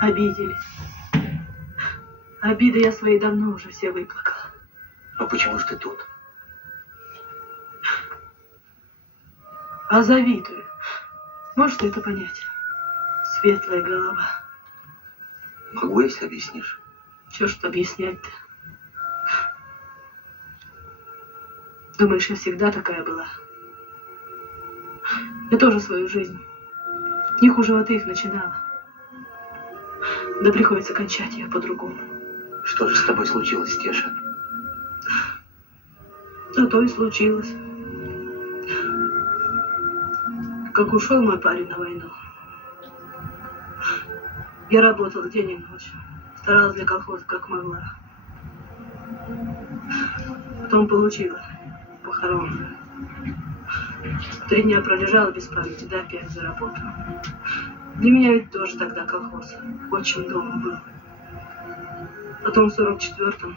Обиделись. Обиды я свои давно уже все выплакала. А почему же ты тут? А завидую. Можешь ты это понять? Светлая голова. Могу, если объяснишь. Чего ж тут объяснять-то? Думаешь, я всегда такая была? Я тоже свою жизнь не хуже животы их начинала. Да приходится кончать ее по-другому. Что же с тобой случилось, Теша? А то и случилось. Как ушел мой парень на войну, я работала день и ночь. Старалась для колхоза как могла. Потом получила похорон. 3 дня пролежала без памяти, да опять заработала. Для меня ведь тоже тогда колхоз отчим домом был. Потом в 44-м